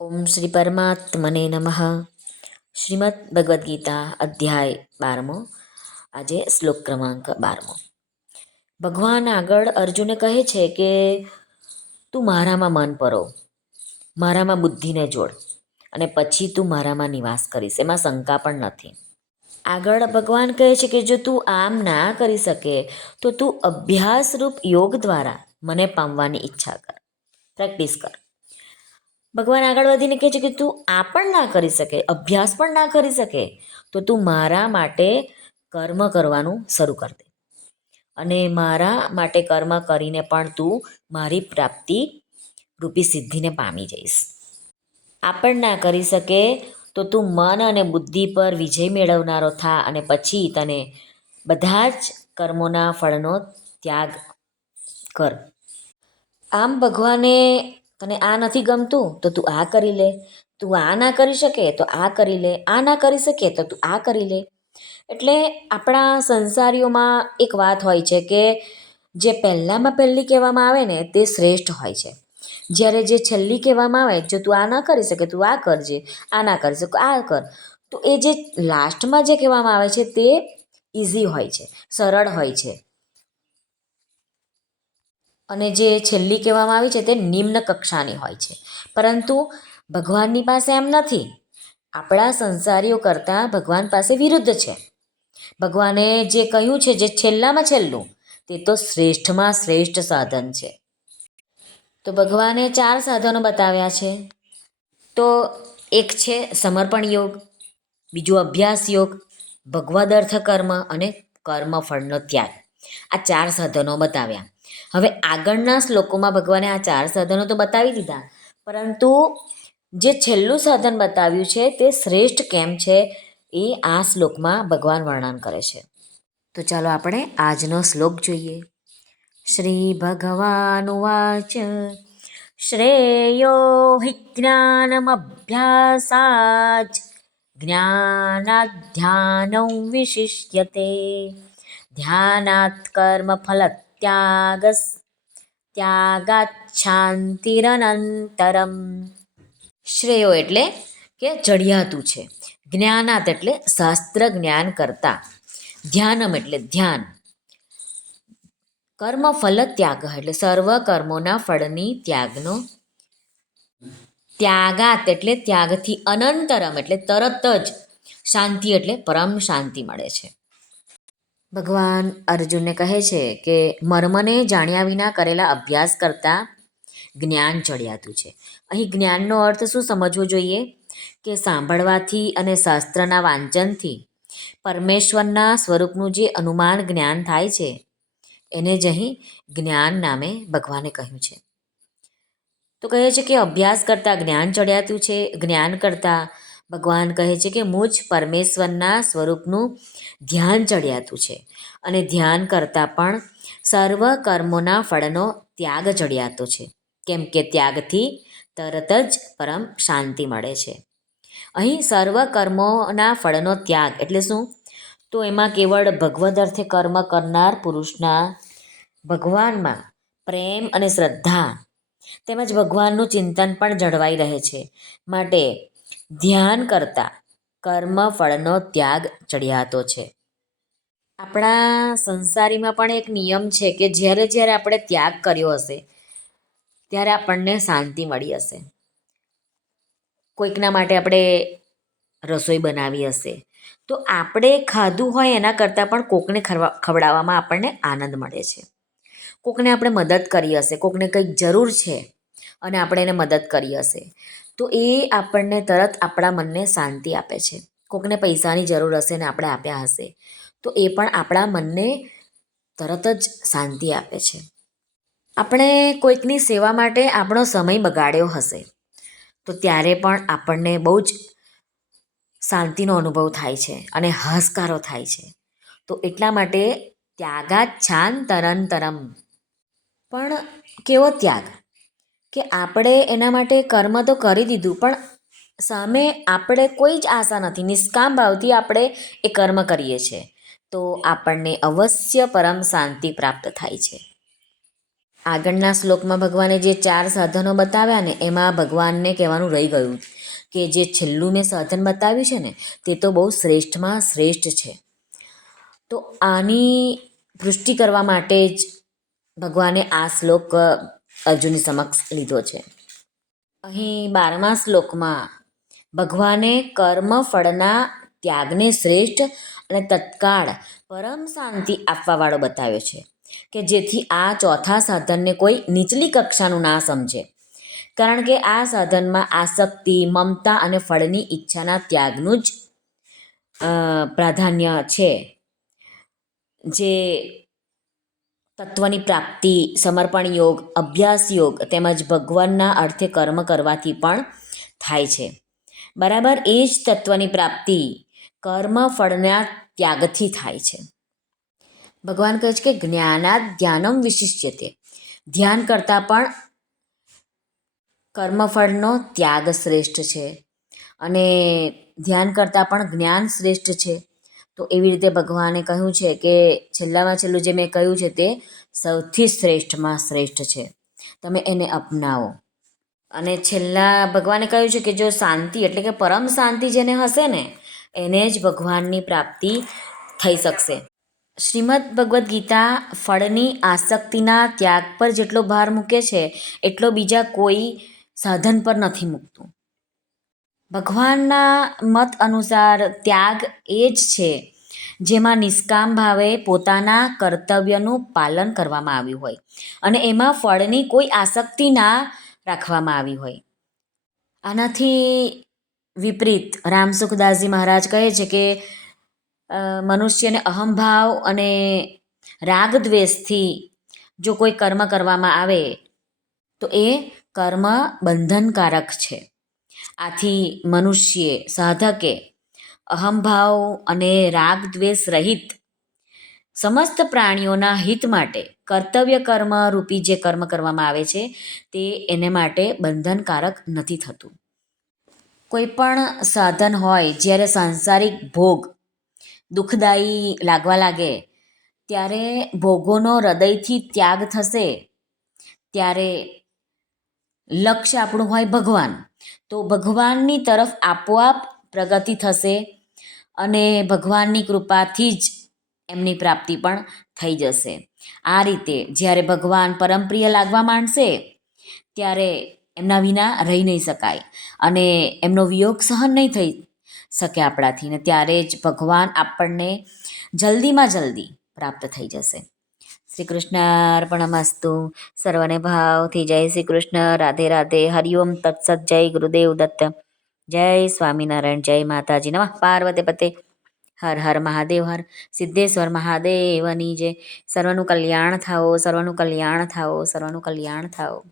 ઓમ શ્રી પરમાત્મને નમઃ. શ્રીમદ ભગવદ્ ગીતા અધ્યાય 12. આજે શ્લોક ક્રમાંક 12. ભગવાન આગળ અર્જુને કહે છે કે તું મારામાં મન પરો, મારામાં બુદ્ધિને જોડ અને પછી તું મારામાં નિવાસ કરીશ, એમાં શંકા પણ નથી. આગળ ભગવાન કહે છે કે જો તું આમ ના કરી શકે તો તું અભ્યાસરૂપ યોગ દ્વારા મને પામવાની ઈચ્છા કર, પ્રેક્ટિસ કર. ભગવાન આગળ વધીને કહે છે કે તું આ પણ ના કરી શકે, અભ્યાસ પણ ના કરી શકે, તો તું મારા માટે કર્મ કરવાનું શરૂ કર દે અને મારા માટે કર્મ કરીને પણ તું મારી પ્રાપ્તિ રૂપી સિદ્ધિને પામી જઈશ. આ પણ ના કરી શકે તો તું મન અને બુદ્ધિ પર વિજય મેળવનારો થા અને પછી તને બધા જ કર્મોના ફળનો ત્યાગ કર. આમ ભગવાને તને આ નથી ગમતું તો તું આ કરી લે, તું આ ના કરી શકે તો આ કરી લે, આ ના કરી શકે તો તું આ કરી લે. એટલે આપણા સંસારીઓમાં એક વાત હોય છે કે જે પહેલાંમાં પહેલી કહેવામાં આવે ને તે શ્રેષ્ઠ હોય છે, જ્યારે જે છેલ્લી કહેવામાં આવે જો તું આ ના કરી શકે તું આ કરજે, આ ના કરી શકે આ કર, તો એ જે લાસ્ટમાં જે કહેવામાં આવે છે તે ઇઝી હોય છે, સરળ હોય છે, અને જે છેલ્લી કહેવામાં આવી છે તે નિમ્ન કક્ષાની હોય છે. પરંતુ ભગવાનની પાસે એમ નથી. આપણા સંસારીઓ કરતાં ભગવાન પાસે વિરુદ્ધ છે. ભગવાને જે કહ્યું છે જે છેલ્લામાં છેલ્લું તે તો શ્રેષ્ઠમાં શ્રેષ્ઠ સાધન છે. તો ભગવાને 4 સાધનો બતાવ્યા છે. તો એક છે સમર્પણ યોગ, બીજું અભ્યાસ યોગ, ભગવદર્થ કર્મ અને કર્મફળનો ત્યાગ. આ 4 સાધનો બતાવ્યા. હવે આગળના શ્લોકોમાં ભગવાને આ 4 સાધનો તો બતાવી દીધા, પરંતુ જે છેલ્લું સાધન બતાવ્યું છે તે શ્રેષ્ઠ કેમ છે એ આ શ્લોકમાં ભગવાન વર્ણન કરે છે. તો ચાલો આપણે આજનો શ્લોક જોઈએ. શ્રી ભગવાનુવાચ શ્રેયો હિ જ્ઞાનમભ્યાસાચ જ્ઞાનાધ્યાનં વિશિષ્યતે ધ્યાનાત ત્યાગાત શાંતિરનંતરમ. શ્રેયો એટલે કે ચડિયાતું છે, જ્ઞાનાત એટલે શાસ્ત્ર જ્ઞાન કરતા, ધ્યાનમ એટલે ધ્યાન, કર્મફલ ત્યાગ એટલે સર્વ કર્મોના ફળની ત્યાગનો, ત્યાગાત એટલે ત્યાગથી, અનંતરમ એટલે તરત જ, શાંતિ એટલે પરમ શાંતિ મળે છે. ભગવાન અર્જુનને કહે છે કે મર્મને જાણ્યા વિના કરેલા અભ્યાસ કરતાં જ્ઞાન ચડિયાતું છે. અહીં જ્ઞાનનો અર્થ શું સમજવો જોઈએ કે સાંભળવાથી અને શાસ્ત્રના વાંચનથી પરમેશ્વરના સ્વરૂપનું જે અનુમાન જ્ઞાન થાય છે એને જ અહીં જ્ઞાન નામે ભગવાને કહ્યું છે. તો કહે છે કે અભ્યાસ કરતાં જ્ઞાન ચડિયાતું છે. જ્ઞાન કરતાં ભગવાન કહે છે કે મુજ પરમેશ્વરના સ્વરૂપનું ધ્યાન ચડિયાતું છે, અને ધ્યાન કરતાં પણ સર્વ કર્મોના ફળનો ત્યાગ ચડિયાતો છે, કેમ કે ત્યાગથી તરત જ પરમ શાંતિ મળે છે. અહીં સર્વ કર્મોના ફળનો ત્યાગ એટલે શું? તો એમાં કેવળ ભગવદ અર્થે કર્મ કરનાર પુરુષના ભગવાનમાં પ્રેમ અને શ્રદ્ધા તેમજ ભગવાનનું ચિંતન પણ જળવાઈ રહે છે. માટે ધ્યાન કરતાં કર્મ ફળનો ત્યાગ ચડિયાતો છે. આપણા સંસારીમાં પણ એક નિયમ છે કે જ્યારે જ્યારે આપણે ત્યાગ કર્યો હશે ત્યારે આપણને શાંતિ મળી હશે. કોઈકના માટે આપણે રસોઈ બનાવી હશે તો આપણે ખાધું હોય એના કરતાં પણ કોકને ખવડાવવામાં આપણને આનંદ મળે છે. કોકને આપણે મદદ કરી હશે, કોકને કંઈક જરૂર છે અને આપણે એને મદદ કરી હશે તો એ આપણને તરત આપણા મનને શાંતિ આપે છે. કોકને પૈસાની જરૂર હશે ને આપણે આપ્યા હશે તો એ પણ આપણા મનને તરત જ શાંતિ આપે છે. આપણે કોઈકની સેવા માટે આપણો સમય બગાડ્યો હશે તો ત્યારે પણ આપણને બહુ જ શાંતિનો અનુભવ થાય છે અને હાશકારો થાય છે. તો એટલા માટે ત્યાગાત શાંતરંતરમ. પણ કેવો ત્યાગ કે આપણે એના માટે કર્મ તો કરી દીધું પણ સામે આપણે કોઈ જ આશા નથી, નિષ્કામ ભાવથી આપણે એ કર્મ કરીએ છીએ તો આપણને અવશ્ય પરમ શાંતિ પ્રાપ્ત થાય છે. આગળના શ્લોકમાં ભગવાને જે 4 સાધનો બતાવ્યા ને એમાં ભગવાનને કહેવાનું રહી ગયું કે જે છેલ્લું મેં સાધન બતાવ્યું છે ને તે તો બહુ શ્રેષ્ઠમાં શ્રેષ્ઠ છે. તો આની પુષ્ટિ કરવા માટે જ ભગવાને આ શ્લોક અર્જુનની સમક્ષ લીધો છે. અહીં 12મા શ્લોકમાં ભગવાને કર્મ ફળના ત્યાગને શ્રેષ્ઠ અને તત્કાળ પરમ શાંતિ આપવાવાળો બતાવ્યો છે કે જેથી આ ચોથા સાધનને કોઈ નીચલી કક્ષાનું ના સમજે. કારણ કે આ સાધનમાં આસક્તિ, મમતા અને ફળની ઈચ્છાના ત્યાગનું જ પ્રાધાન્ય છે. જે તત્વની પ્રાપ્તિ, સમર્પણ યોગ, અભ્યાસ યોગ તેમજ ભગવાનના અર્થે કર્મ કરવાથી પણ થાય છે. બરાબર એ જ તત્વની પ્રાપ્તિ કર્મ ફળના ત્યાગથી થાય છે. ભગવાન કહે છે કે જ્ઞાનાદ ધ્યાનમ વિશિષ્યતે, ધ્યાન કરતાં પણ કર્મફળનો ત્યાગ શ્રેષ્ઠ છે અને ધ્યાન કરતાં પણ જ્ઞાન શ્રેષ્ઠ છે. તો એવી રીતે ભગવાને કહ્યું છે કે છેલ્લામાં છેલ્લું જે મેં કહ્યું છે તે સૌથી શ્રેષ્ઠમાં શ્રેષ્ઠ છે, તમે એને અપનાવો. અને છેલ્લા ભગવાને કહ્યું છે કે જો શાંતિ એટલે કે પરમ શાંતિ જેને હશે ને એને જ ભગવાનની પ્રાપ્તિ થઈ શકશે. શ્રીમદ ભગવદ્ ગીતા ફળની આસક્તિના ત્યાગ પર જેટલો ભાર મૂકે છે એટલો બીજા કોઈ સાધન પર નથી મૂકતું. ભગવાનના મત અનુસાર ત્યાગ એ જ છે જેમાં નિષ્કામ ભાવે પોતાના કર્તવ્યનું પાલન કરવામાં આવ્યું હોય અને એમાં ફળની કોઈ આસક્તિ ના રાખવામાં આવી હોય. આનાથી વિપરીત રામસુખદાસજી મહારાજ કહે છે કે મનુષ્યને અહંભાવ અને રાગ દ્વેષથી જો કોઈ કર્મ કરવામાં આવે તો એ કર્મ બંધનકારક છે. આથી મનુષ્ય સાધકે અહંભાવ અને રાગ દ્વેષ રહિત સમસ્ત પ્રાણીઓના હિત માટે કર્તવ્ય કર્મ રૂપી જે કર્મ કરવામાં આવે છે તે એને માટે બંધનકારક નથી થતું. કોઈ પણ સાધન હોય જ્યારે સાંસારિક ભોગ દુઃખદાયી લાગવા લાગે ત્યારે ભોગોનો હૃદયથી ત્યાગ થશે ત્યારે લક્ષ્ય આપણું હોય ભગવાન, તો ભગવાનની તરફ આપોઆપ પ્રગતિ થશે અને ભગવાનની કૃપાથી જ એમની પ્રાપ્તિ પણ થઈ જશે. આ રીતે જ્યારે ભગવાન પરમપ્રિય લાગવા માંડશે ત્યારે એમના વિના રહી નહીં શકાય અને એમનો વિયોગ સહન નહીં થઈ શકે આપણાથી, ને ત્યારે જ ભગવાન આપણને જલ્દીમાં જલ્દી પ્રાપ્ત થઈ જશે. શ્રી કૃષ્ણ અર્પણમસ્તુ. સર્વને ભાવથી જય શ્રી કૃષ્ણ. રાધે રાધે. હરિઓમ તત્સત. જય ગુરુદેવ દત્ત. જય સ્વામિનારાયણ. જય માતાજી. નમઃ પાર્વતી પતે. હર હર મહાદેવ. હર સિદ્ધેશ્વર મહાદેવની જય. સર્વનું કલ્યાણ થાઓ, સર્વનું કલ્યાણ થાઓ, સર્વનું કલ્યાણ થાઓ.